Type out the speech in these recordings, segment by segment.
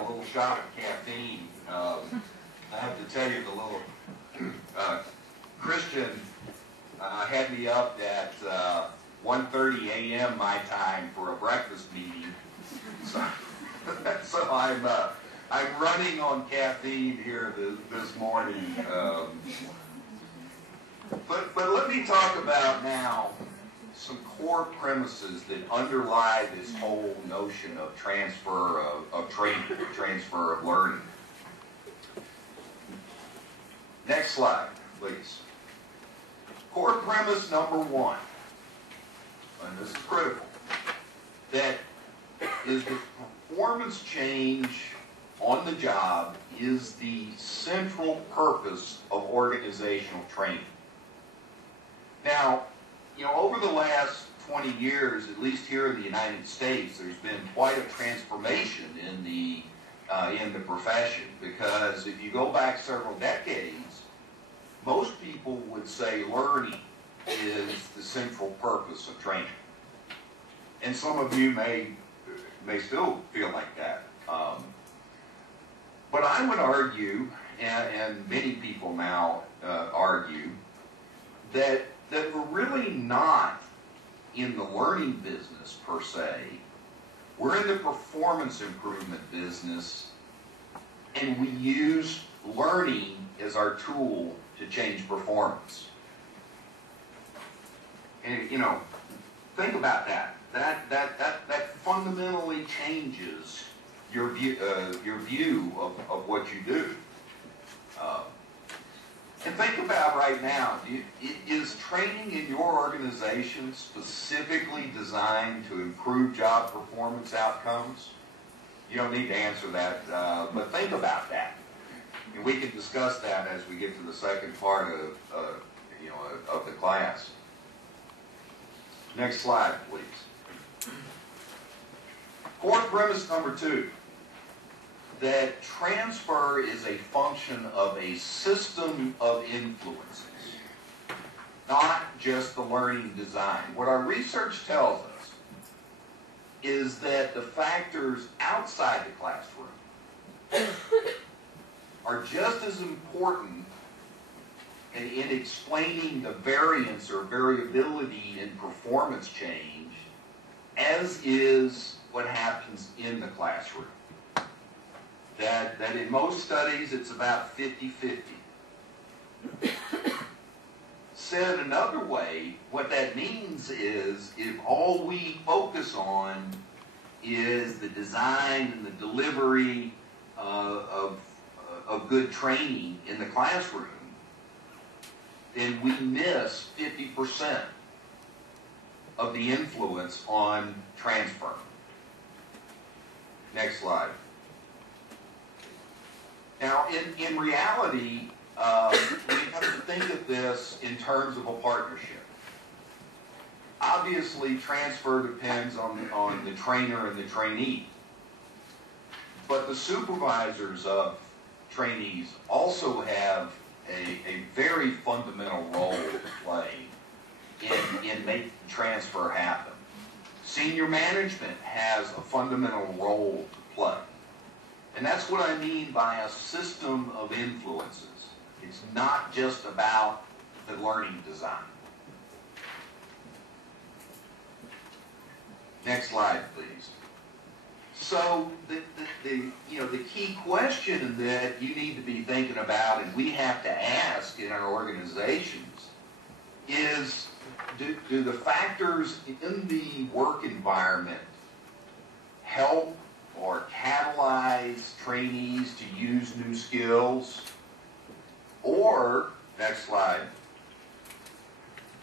A little shot of caffeine. I have to tell you, the little Christian had me up at 1:30 a.m. my time for a breakfast meeting. So I'm running on caffeine here this morning. But let me talk about now some core premises that underlie this whole notion of transfer of training, transfer of learning. Next slide, please. Core premise number one, and this is critical, that is the performance change on the job is the central purpose of organizational training. Now, over the last 20 years, at least here in the United States, there's been quite a transformation in the profession, because if you go back several decades, most people would say learning is the central purpose of training. And some of you may still feel like that. But I would argue, and many people now argue, that we're really not in the learning business per se. We're in the performance improvement business, and we use learning as our tool to change performance. And think about that. That fundamentally changes your view of what you do. And think about right now, is training in your organization specifically designed to improve job performance outcomes? You don't need to answer that, but think about that. And we can discuss that as we get to the second part of the class. Next slide, please. Core premise number two, that transfer is a function of a system of influences, not just the learning design. What our research tells us is that the factors outside the classroom are just as important in explaining the variance or variability in performance change as is what happens in the classroom. That in most studies it's about 50-50. Said another way, what that means is if all we focus on is the design and the delivery of good training in the classroom, then we miss 50% of the influence on transfer. Next slide. Now, in reality, we have to think of this in terms of a partnership. Obviously, transfer depends on the trainer and the trainee. But the supervisors of trainees also have a very fundamental role to play in making transfer happen. Senior management has a fundamental role to play. And that's what I mean by a system of influences. It's not just about the learning design. Next slide, please. So the key question that you need to be thinking about, and we have to ask in our organizations, is do the factors in the work environment help or catalyze trainees to use new skills? Or, next slide,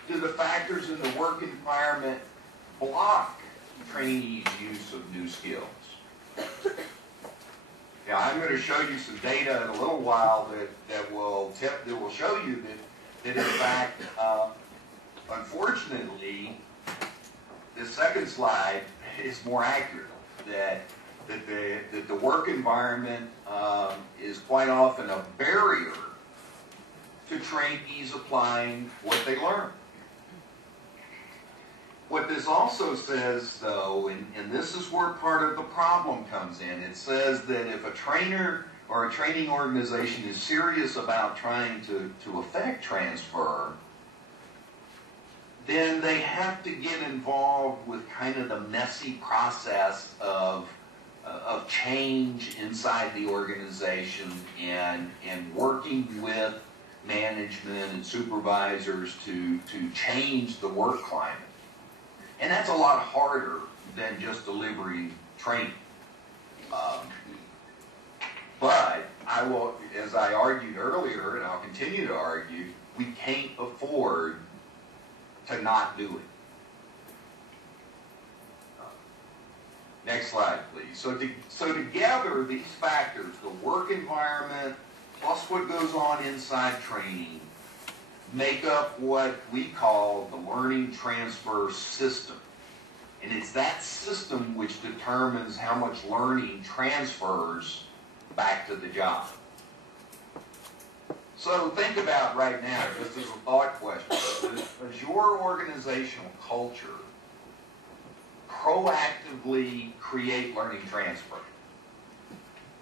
do the factors in the work environment block trainees' use of new skills? Now, I'm going to show you some data in a little while that will show you that in fact, unfortunately, this second slide is more accurate. That the work environment is quite often a barrier to trainees applying what they learn. What this also says, though, and this is where part of the problem comes in, it says that if a trainer or a training organization is serious about trying to affect transfer, then they have to get involved with kind of the messy process of change inside the organization and working with management and supervisors to change the work climate. And that's a lot harder than just delivering training. But I will, as I argued earlier, and I'll continue to argue, we can't afford to not do it. Next slide, please. So together, these factors, the work environment, plus what goes on inside training, make up what we call the learning transfer system. And it's that system which determines how much learning transfers back to the job. So think about right now, just as a thought question, does your organizational culture proactively create learning transfer?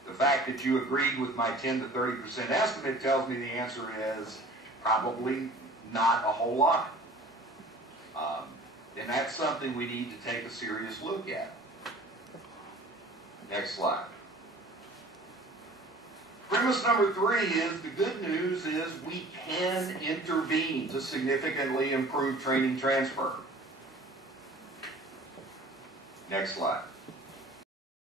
The fact that you agreed with my 10 to 30% estimate tells me the answer is probably not a whole lot. And that's something we need to take a serious look at. Next slide. Premise number 3 is the good news is we can intervene to significantly improve training transfer. Next slide.